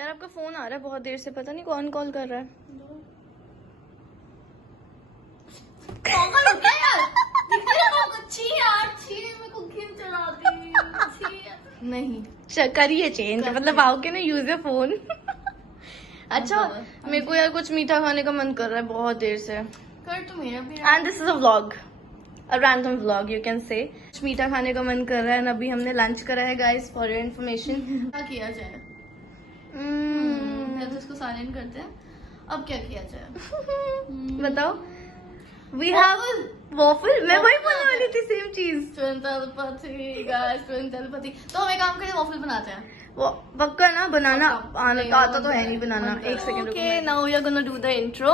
यार आपका फोन आ रहा है बहुत देर से, पता नहीं कौन कॉल कर रहा है। पागल हो गया यार। अच्छी यार, छी मेरे को घिन चलाती। नहीं करिए चेंज, मतलब how can I use your phone. अच्छा मेरे को यार कुछ मीठा खाने का मन कर रहा है बहुत देर से। कर तू मेरा भी। And this is a vlog, a random vlog you can say. कुछ मीठा खाने का मन कर रहा है, अभी हमने लंच करा है गाइस, फॉर योर इन्फॉर्मेशन। क्या किया जाए? तो इसको साइलेंट करते हैं। अब क्या किया जाए? बताओ। We have waffle. मैं वही बोलने वाली थी, सेम चीज। Twin telepathy guys, twin telepathy. तो हम एक काम करें, वॉफल बनाते हैं। वो पक्का ना बनाना आना नहीं, आता तो है नहीं बनाना। मन एक second. Okay now we are gonna do the intro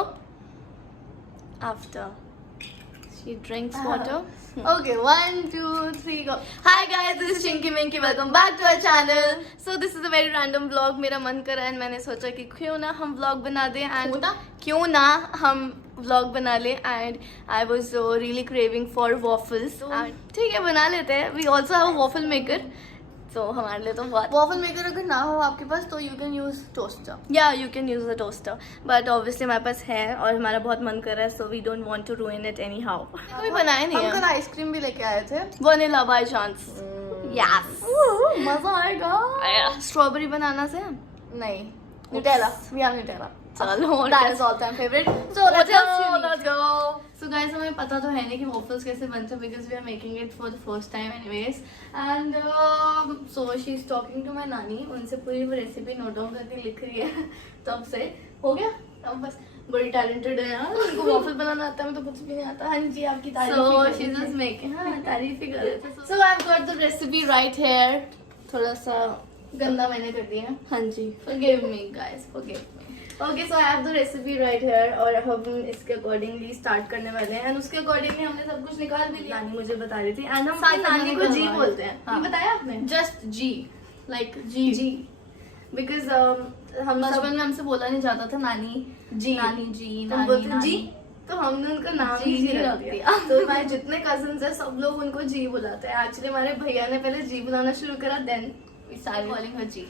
after she drinks water. Okay, 1, 2, 3, go. Hi guys, this is Chinky Minky. Welcome back to our channel. So this is a very random vlog. मेरा मन करा है, मैंने सोचा कि क्यों ना हम vlog बना दें and क्यों ना हम vlog बना लें and I was really craving for waffles. ठीक है बना लेते हैं. We also have a waffle maker. So हमारे लिए तो बहुत वॉफल मेकर अगर ना हो आपके पास तो यू कैन यूज टोस्टर। या you can use the toaster, but obviously हमारे पास है और हमारा बहुत मन कर रहा है, so we don't want to ruin it anyhow. कभी बनाया नहीं है। हम कल आइसक्रीम भी लेके आए थे, वनीला बाय चांस। यस मजा आएगा। स्ट्रॉबेरी बनाना से नहीं, न्यूटेला, वी हैव न्यूटेला। चलो that is all time favourite. So let's go. So guys हमें पता तो है नहीं कि वॉफल्स कैसे बनते हैं, because we are making it for the first time anyways. And so she is talking to my नानी, उनसे पूरी वो रेसिपी नोट डाउन करके लिख रही है। तब से हो गया, अब बस बड़ी टैलेंटेड है यार, उनको वॉफल बनाना आता है, मैं तो कुछ भी नहीं आता। हाँ जी आपकी तारीफ So she she's just making, हाँ तारीफ ही कर रहे थे। So I have got the recipe right here. थोड़ा सा गंदा मैंने कर दिया। हाँ जी Forgive me guys, forgive me. Okay so I have the recipe right here और हम इसके अकॉर्डिंगली स्टार्ट करने वाले हैं एंड उसके अकॉर्डिंगली हमने सब कुछ निकाल भी लिया। नानी मुझे बता रही थी एंड हम अपनी नानी को जी बोलते हैं। हाँ. ये बताया आपने? Just G, like G. G because हम बचपन में हमसे बोला नहीं जाता था नानी जी, नानी जी, हम नानी बोलते नानी। जी, तो हमने उनका नाम जी ही रख रख दिया। तो हमारे जितने कजिन्स हैं सब लोग उनको जी बुलाते हैं। एक्चुअली हमारे भैया ने पहले जी बुलाना शुरू करा, देन वी स्टार्टेड कॉलिंग हर जी।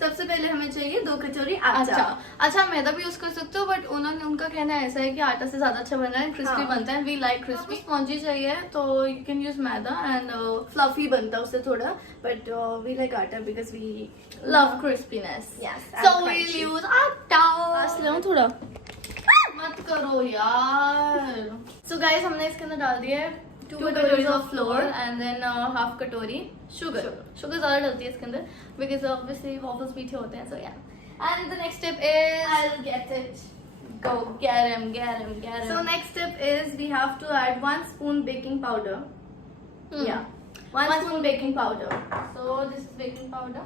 सबसे पहले हमें चाहिए 2 कचौरी आटा। अच्छा मैदा भी यूज कर सकते हो, बट उन्होंने उनका कहना ऐसा है कि आटा से ज्यादा अच्छा बन रहा है, क्रिस्पी हाँ. बनता है। We like crispy. स्पॉन्जी चाहिए तो you can use maida and fluffy बनता है उससे थोड़ा, but we like atta because we love crispiness. Yes, so and we crunchy. Use atta. पास ले आऊं थोड़ा। मत करो यार। सो गाइस हमने इसके अंदर डाल दिया है 2 2 कटोरीज katoris of of floor flour and than half कटोरी शुगर। शुगर ज्यादा डलती है इसके अंदर बिकॉज ऑब्वियसली वॉफल्स मीठे होते हैं। सो या and the next step is I'll get it. go get him. So next step is we have to add 1 spoon baking powder. Yeah, 1 spoon baking powder. So this is baking powder.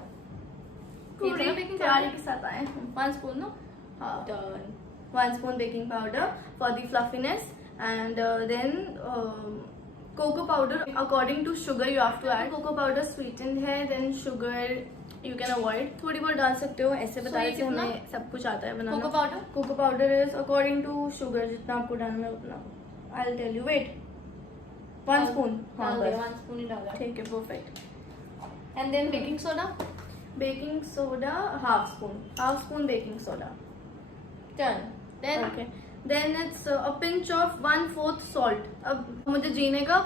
पूरी इतना baking तैयारी powder? के साथ आए 1 spoon no? हाँ Done. 1 spoon baking powder for the fluffiness and then cocoa powder according to sugar you have to add. Cocoa powder sweetened है, then sugar you can avoid, थोड़ी बहुत डाल सकते हो। ऐसे बता रहे थे कितना? हमें सब कुछ आता है बनाना। Cocoa powder? Cocoa powder is according to sugar, जितना आपको डालना है उतना। I will tell you, wait 1 spoon. हाँ डाल दिया, बस 1 spoon ही डाला। ठीक है perfect. And then baking soda baking soda half spoon baking soda. Done. Then okay then it's a pinch of 1/4 salt. अब मुझे जीने का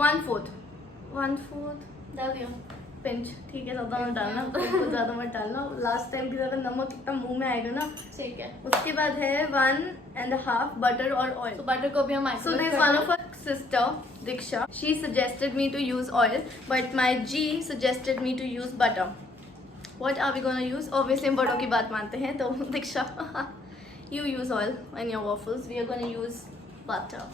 1/4 डाल दिया। पिंच, ठीक है ज्यादा मत डालना, बिल्कुल ज्यादा मत डालना। लास्ट टाइम भी ज्यादा नमक इतना मुंह में आएगा ना। ठीक है। उसके बाद है 1.5 बटर और ऑयल। तो बटर को भी हम So there's one of her sister, Diksha. She suggested me to use oil, but my G suggested me to use butter. What are we gonna use? Obviously हम बड़ों की बात मानते हैं, तो Diksha, you use oil in your waffles. We are gonna use butter.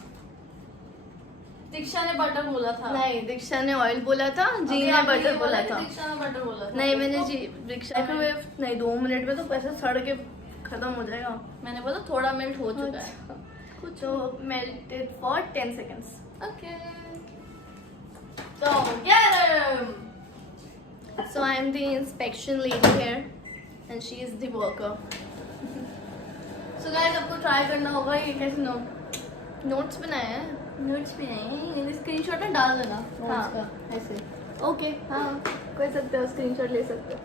दीक्षा ने butter बोला था। नहीं, दीक्षा ने ऑयल बोला था, जी ने बटर बोला था। दीक्षा ने बटर बोला था। नहीं मैंने जी दीक्षा माइक्रोवेव नहीं, 2 मिनट में तो पैसे सड़ के खत्म हो जाएगा। मैंने बोला थोड़ा मेल्ट हो चुका है। कुछ melted for 10 seconds. Okay. So get him. So I am the inspection lady here, and she is the worker. So guys आपको ट्राई करना होगा ये कैसे नोट्स बनाए हैं। नोट्स भी नहीं, स्क्रीनशॉट में डाल देना हाँ। नोट्स का ऐसे। ओके हाँ कर सकते हो, स्क्रीनशॉट ले सकते हो।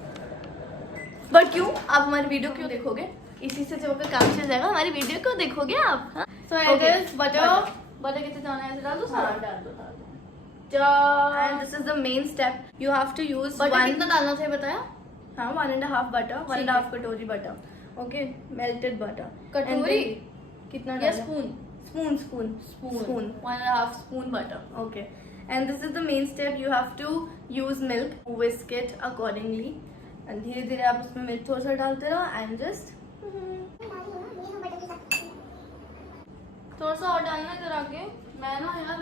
बट क्यों आप हमारी वीडियो क्यों देखोगे? इसी से जो आपका काम चल जाएगा, हमारी वीडियो क्यों देखोगे आप? सो इट इज बटर कितने डालना है? डाल दो सारा? डाल दो। And this is the main step, you have to use butter कितना डालना था बताया? हाँ 1.5 बटर, 1.5 कटोरी बटर. Okay, melted butter. कटोरी कितना या डालना? spoon 1.5 spoon butter. Okay, and this is the main step, you have to use milk, whisk it accordingly, and धीरे धीरे आप उसमें मिल्क थोड़ा सा डालते रहो and just थोड़ा सा और डालना है जरा के. मैं ना यार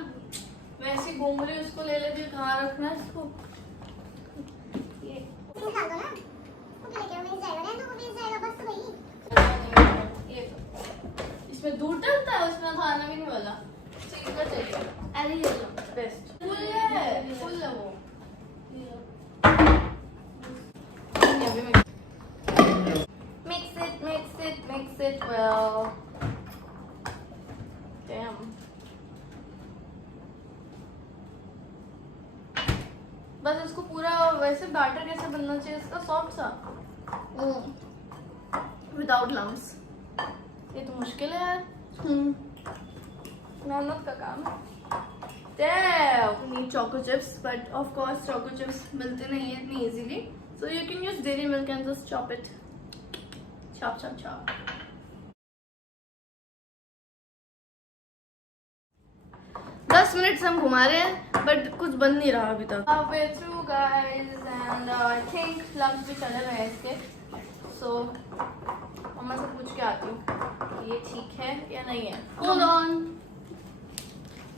वैसे ही घूम रही हूँ, उसको ले लेती हूँ. कहाँ रखना है इसको? ये ये इसमें दूध डलता है, उसमें खाना भी नहीं वाला. सीधा चाहिए. अरे ये लो बेस्ट. फुल है वो. mix it well. Damn. बस इसको पूरा वैसे बैटर कैसे बनना चाहिए इसका? सॉफ्ट सा Without lumps. ये तो मुश्किल है यार. मेहनत का काम है. Damn. We need choco chips, but of course choco chips मिलते नहीं है इतनी easily. So you can use dairy milk and just chop it. Chop. 10 minute से हम घुमा रहे हैं बट कुछ बन नहीं रहा अभी तक. Halfway through guys and I think lunch भी चले गए इसके. So मम्मा से पूछ के आती हूँ कि ये ठीक है या नहीं है. Hold on.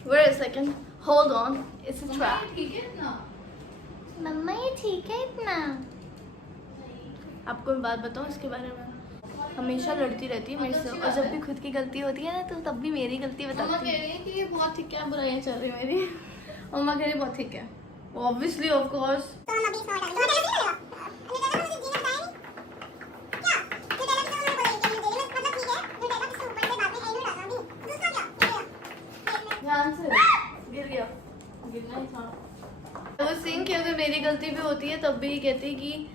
Wait a second. Hold on. It's a trap. ठीक है इतना? मम्मा ये ठीक है इतना? आपको मैं बात बताऊँ इसके बारे में, हमेशा लड़ती रहती है मेरे से और जब भी खुद की गलती होती है ना तो तब भी मेरी गलती मम्मा बताती कह है. रही है कि ये बहुत ठीक है, बुराइयां चल रही मेरी. मम्मा कह रही बहुत ठीक है. Obviously of course. ध्यान से. गिर गया. गिरना ही था. वो सिंह कि अगर मेरी गलती भी होती है तब भी कहती है कि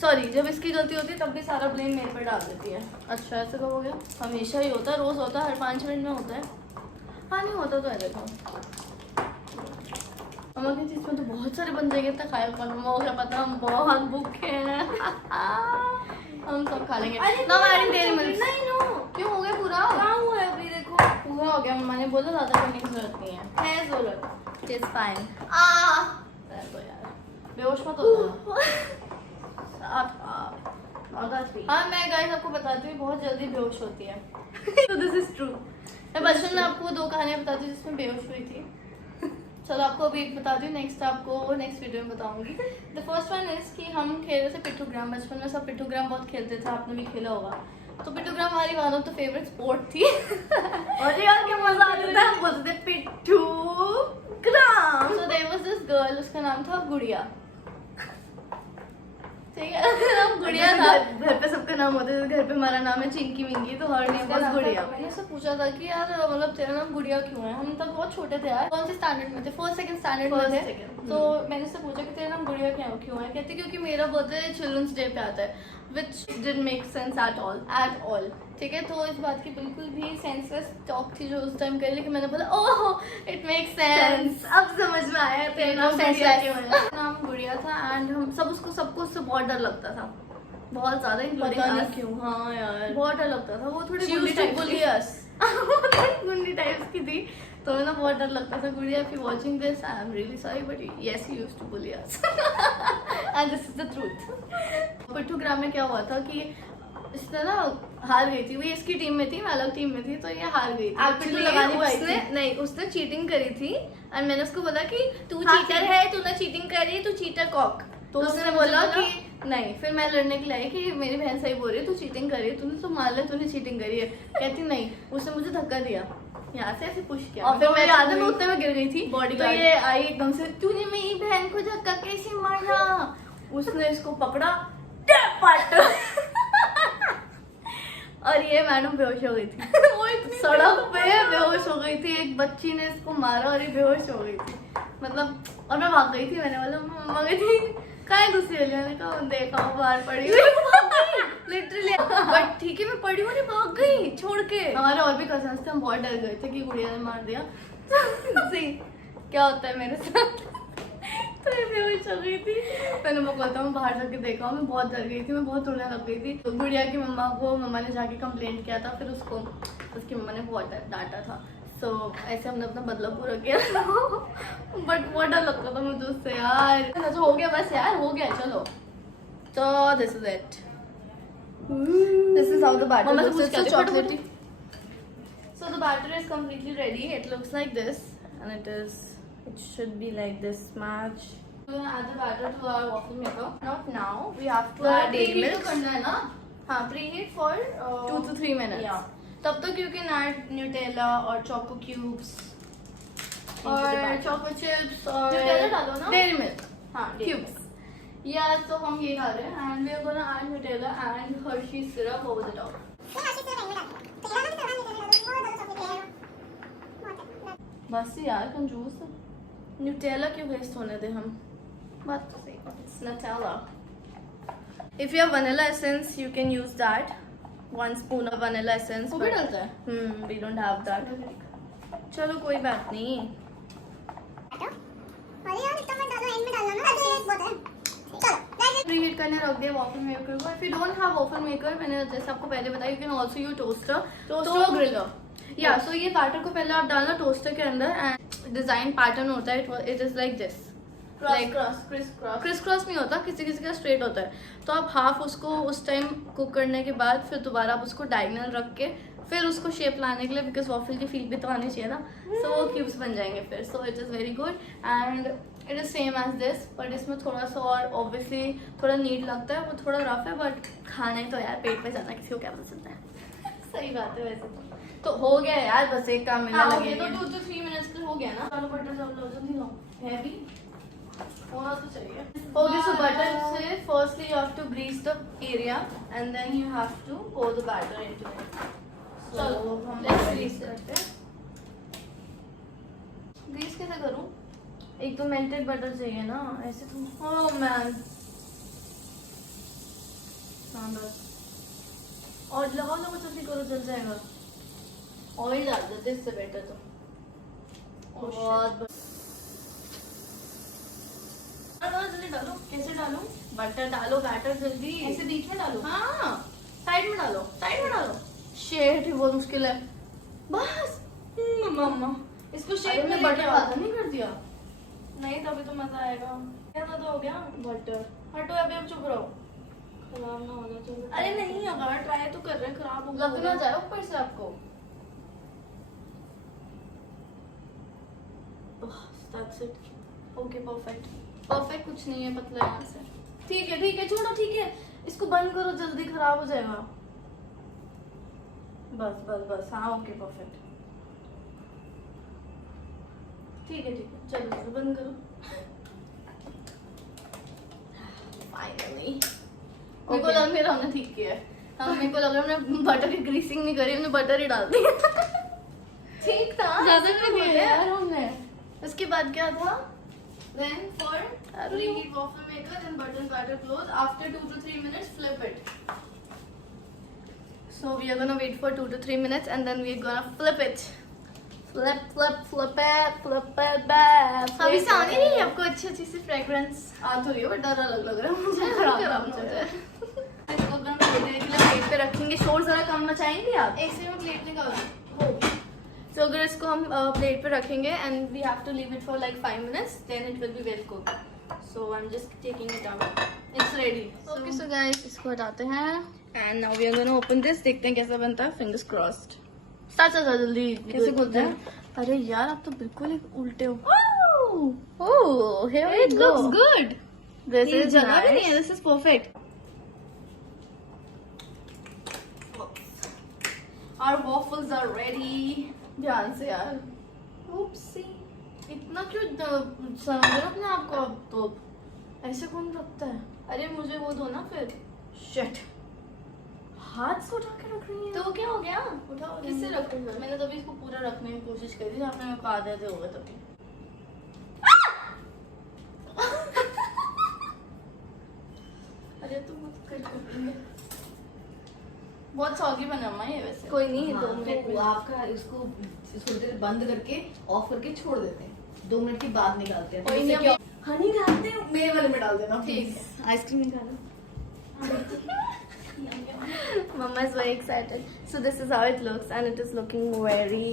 सॉरी, जब इसकी गलती होती है तब भी सारा ब्लेम मेरे पर डाल देती है. अच्छा ऐसे कब हो गया? हमेशा ही होता है, रोज होता है, हर 5 मिनट में होता है. हाँ नहीं होता तो है. देखो मम्मा की चीज में तो बहुत सारे बन जाएंगे, इतना खाया पर मम्मा को क्या पता हम बहुत भूखे हैं. हम सब खा लेंगे. ना मैंने तेरी मिल्क नहीं नो क्यों हो गया पूरा? कहाँ हुआ है अभी? देखो पूरा हो गया. मम्मा ने बोला ज्यादा करने की जरूरत नहीं है. है जरूरत. It's fine. तो यार बेहोश मत हो जाना. हाँ मैं गाइस आपको बताती हूँ बहुत जल्दी बेहोश होती है. So this is true. मैं बचपन में आपको 2 कहानियाँ बताती हूँ जिसमें बेहोश हुई थी. चलो आपको अभी एक बताती हूँ, नेक्स्ट आपको नेक्स्ट वीडियो में बताऊंगी. द फर्स्ट वन इज कि हम खेल रहे थे पिट्ठूग्राम. बचपन में सब पिट्ठूग्राम बहुत खेलते थे, आपने भी खेला होगा. तो पिट्ठूग्राम हमारी one of the favourite sport थी. और यार क्या मजा आता था, हम बोलते थे पिट्ठू ग्राम. So there was this girl, उसका नाम था गुड़िया. ठीक है. नाम गुड़िया था. घर पे सबका नाम होता है. घर पे हमारा नाम है चिंकी मिंकी, तो हर नेम वाज गुड़िया. मैंने उससे पूछा था कि यार मतलब तेरा नाम गुड़िया क्यों है? हम तब बहुत छोटे थे यार. कौन से स्टैंडर्ड में थे? फर्स्ट सेकंड स्टैंडर्ड में थे. तो मैंने उससे पूछा कि तेरा नाम गुड़िया क्यों है? कहती क्योंकि मेरा बर्थडे चिल्ड्रंस डे पे आता है. Which didn't make sense at all. ठीक है. तो इस बात की बिल्कुल भी सेंसलेस टॉक थी जो उस टाइम करी, लेकिन मैंने बोला ओह इट मेक्स सेंस. अब समझ में आया तेरा नाम गुड़िया क्यों है. नाम गुड़िया था एंड हम सबको उससे बहुत डर लगता था. बहुत ज्यादा पता नहीं इंक्लूडिंग क्यों. हाँ यार बहुत डर लगता था. वो थोड़ी She used to bully us. गुंडी टाइप्स की थी, तो ना बहुत डर लगता था. गुड़िया if you're watching this I am really sorry but yes he used to bully us and this is the truth. पिट्ठूग्राम में क्या हुआ था कि इसने ना हार गई थी. वो इसकी टीम में थी, मैं अलग टीम में थी, तो ये हार गई थी. Actually, लगानी पाई उसने थी. नहीं, उसने चीटिंग करी थी और मैंने उसको बोला कि तू हाँ, चीटर है, तूने चीटिंग करी, तू चीटर कॉक. तो उसने बोला कि नहीं. फिर मैं लड़ने के लिए आई कि मेरी बहन सही बोल रही है, तू चीटिंग करी है, तूने तो मान लिया तूने चीटिंग करी है. कहती नहीं. उसने मुझे धक्का दिया यहाँ से, ऐसे पुश किया. और फिर मैं मैं याद है हुई। मैं उतने में गिर गई थी. Bodyguard. तो ये आई एकदम से, तूने मेरी बहन को धक्का कैसे मारा? उसने इसको पकड़ा और ये मैडम बेहोश हो गई थी. वो इतनी सड़क पे बेहोश हो गई थी. एक बच्ची ने इसको मारा और ये बेहोश हो गई थी. मतलब और मैं भाग गई थी. मैंने बोला मम्मा गई थी काय घुसी वाली मैंने कहा देखा बाहर पड़ी लिटरली बट ठीक है मैं पड़ी हूँ नहीं भाग गई छोड़ के। हमारे और भी कजन्स थे, हम बहुत डर गए थे कि गुड़िया ने मार दिया। See, क्या होता है मेरे साथ तो ये बेहोश हो गई थी। मैंने वो कहता हूँ बाहर जाके देखा, मैं बहुत डर गई थी, मैं बहुत रोने लग गई थी। तो गुड़िया की मम्मा ने जाके कंप्लेंट किया था, फिर उसको उसकी मम्मा ने बहुत डांटा था। सो ऐसे हमने अपना बदला पूरा किया। बट बहुत डर लगता था मुझे उससे यार। तो हो गया बस यार, हो गया चलो। तो this is it. This is how the batter मम्मा से looks. पूछ It's के so आती, chocolatey. So the batter is completely ready. It looks like this, and It should be like this much. we're gonna add the batter to our waffle maker. Not now. We have to But add egg preheat milk. तो करना है ना? हाँ, preheat for 2 to 3 minutes. Yeah. तब तक you can add Nutella or choco cubes the और batter. choco chips और Nutella डालो ना? dairy milk. हाँ, Cubes. Yeah, so हम ये डाल रहे हैं and we are gonna add Nutella and Hershey's syrup over the top. बस यार कंजूस। Nutella क्यों वेस्ट होने दे हम? बात तो सही है। It's Nutella. If you have vanilla essence, you can use that. 1 spoon of vanilla essence. वो भी but- डालता है? We don't have that. चलो कोई बात नहीं. प्रीहीट करने रख दिया waffle maker को। If you don't have waffle maker, मैंने जैसे आपको पहले बताया, you can also use toaster Toaster griller. या सो ये बैटर को पहले आप डालना टोस्टर के अंदर एंड डिजाइन पैटर्न होता है। It is like this, like criss cross नहीं होता, किसी किसी का स्ट्रेट होता है। तो आप हाफ उसको उस टाइम कुक करने के बाद फिर दोबारा आप उसको डायगोनल रख के फिर उसको शेप लाने के लिए, बिकॉज वॉफल की फील भी तो आनी चाहिए ना, सो वो क्यूब्स बन जाएंगे फिर। So it is very good and it is same as this, but इसमें थोड़ा सा और ऑब्वियसली थोड़ा नीट लगता है, वो थोड़ा रफ है, बट खाने तो यार पेट पे जाना किसी को क्या पता चलता है। सही बात है वैसे तो हो गया यार, बस एक काम मिलने हाँ, लगे। हो गया, तो 2 to 3 मिनट्स के हो गया ना। चलो बटर डालो, जल्दी लो, हैवी होना तो चाहिए। ओके, सो बटर से firstly you have to grease the area and then you have to pour the batter into it. चलो हम लेट्स ग्रीस करते हैं। ग्रीस कैसे करूं? एक तो मेल्टेड बटर चाहिए ना, ऐसे तो ओह मैन, हाँ बस और लगाओ ना, जल्दी करो, जल जाएगा। ऑयल डाल देते इससे बेटर तो। बहुत जल्दी डालो। कैसे डालूं? बटर डालो, बैटर जल्दी ऐसे बीच में डालो। हाँ, साइड में डालो, साइड में डालो। शेड ही बहुत मुश्किल है। बस मम्मा इसको शेप शेप में में बटर लेके आधा आओ। नहीं कर दिया। नहीं तभी तो मजा आएगा। क्या तो हो गया। बटर हटो अभी, अब चुप रहो। खराब ना होना चाहिए। अरे नहीं होगा, ट्राई तो कर रहे हैं, खराब होगा। लग ना जाए ऊपर से आपको। That's it. Okay, perfect. Perfect कुछ नहीं है, पतला है यहाँ से। ठीक है छोड़ो, ठीक है, इसको बंद करो, जल्दी खराब हो जाएगा। बस बस बस, हाँ ओके परफेक्ट। ठीक है चलो चलो बंद करो। फाइनली मेरे को लग नहीं रहा हमने ठीक किया है। हाँ, मेरे को लग रहा है हमने बटर की ग्रीसिंग नहीं करी, हमने बटर ही डाल दी। ठीक था, ज्यादा नहीं किया यार हमने। उसके बाद क्या था? Then for preheat waffle maker, then button batter close. After 2 to 3 minutes, flip it. So we are gonna wait for 2 to 3 minutes and then we are gonna flip it. Flip it back. अभी से आने नहीं आपको अच्छी सी fragrance? आ तो रही है, but डर अलग लग रहा है मुझे। खराब खराब ना हो हो जाए। इसको गर्म करने के लिए प्लेट पे रखेंगे। शोर जरा कम मचाएंगे आप? एक से मैं प्लेट निकाल तो अगर इसको हम प्लेट पे रखेंगे and we have to leave it for like 5 minutes, then it will be well cooked. So I am just taking it out, it's ready. Okay so guys, इसको हटाते हैं and now we are gonna open this, देखते हैं कैसा बनता है। Fingers crossed. Start कर जल्दी। कैसे खोलते हैं? अरे यार आप तो बिल्कुल ही उल्टे हो। ओह, here we It go. looks good. This ये is जगह भी नहीं nice. है, this is perfect. Our waffles are ready. ध्यान से यार। Oopsie. इतना क्यों समझ रहे हो अपने आप को? अब तो ऐसे कौन रखता है? अरे मुझे वो दो ना फिर। शिट, हाथ से उठा के रख रही है। तो क्या हो गया? उठाओ, किससे रखूं फिर? मैंने तभी इसको पूरा रखने की कोशिश करी थी, आपने मेरे को आधे होगा तभी। दे तो मत कट कर देंगे। बहुत सॉगी बना हुआ है ये वैसे। कोई नहीं, हाँ, 2 मिनट तो में। आपका इसको थोड़ी देर बंद करके ऑफ करके छोड़ देते हैं, 2 मिनट के बाद निकालते हैं। कोई नहीं, इससे क्या- हनी डालते हैं, मेरे वाले में डाल देना ठीक प्लीज। आइसक्रीम निकालो। Mama is very excited. So this is how it looks, and it is looking very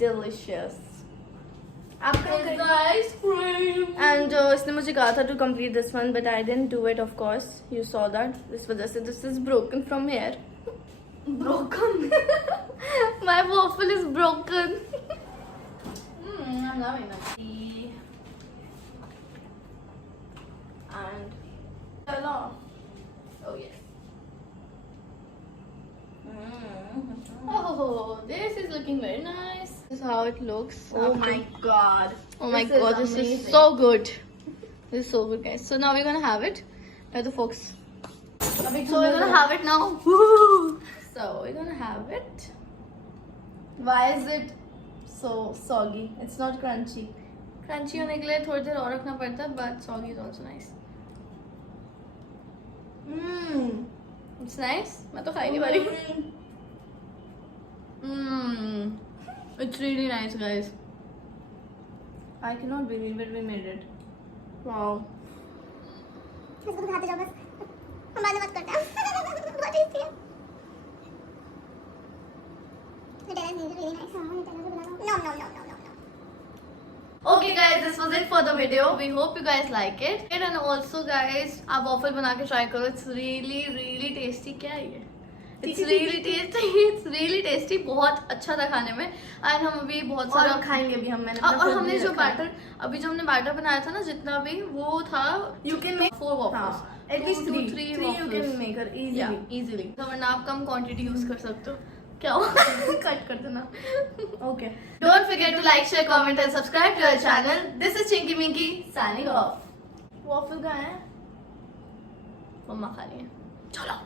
delicious. It's ice cream. And इसने मुझे कहा था to complete this one, but I didn't do it. Of course, you saw that. इस वजह से this is broken from here. Broken। My waffle is broken. I'm loving it। And चलो। Oh yes। Oh, this is looking very nice। this is how it looks. Oh my god. Oh my This is god, this is amazing. so good. This is so good, guys. So now we're gonna have it. Where the focus? अभी So we're gonna have it now. So we're gonna have it. Why is it so soggy? It's not crunchy. Crunchy होने के लिए थोड़ी देर और रखना पड़ता है, but soggy is also nice. It's nice. मैं तो खा ही नहीं पा रही. It's really nice, guys। I cannot believe it. We made it. Wow. इसको तो खाते जाओ बस, हम बाद में बात करते हैं। बहुत टेस्टी है। Nutella is really nice। हाँ, Nutella से बना लो। No, no, no, no, no, no। Okay guys, this was it for the video. We hope you guys like it. And also guys, आप waffle बना के try करो. It's really really tasty. क्या है ये? It's really tasty. It's really tasty. बहुत अच्छा था खाने में. And हम अभी बहुत सारा और खाएंगे भी हम। मैंने और अपना हमने fridge जो में रखा है। बैटर अभी जो हमने बैटर बनाया था ना, जितना भी वो था, You can make 4 waffles. हाँ, at least 3 3 you waffles. can make her easily. Yeah, easily. तो वरना आप कम क्वांटिटी यूज कर सकते हो. क्या हो? कट कर देना. Okay. Don't forget to like, share, comment and subscribe to our channel. This is Chinky Minky signing off. Waffle कहाँ है? मम्मा खा रही है. चलो.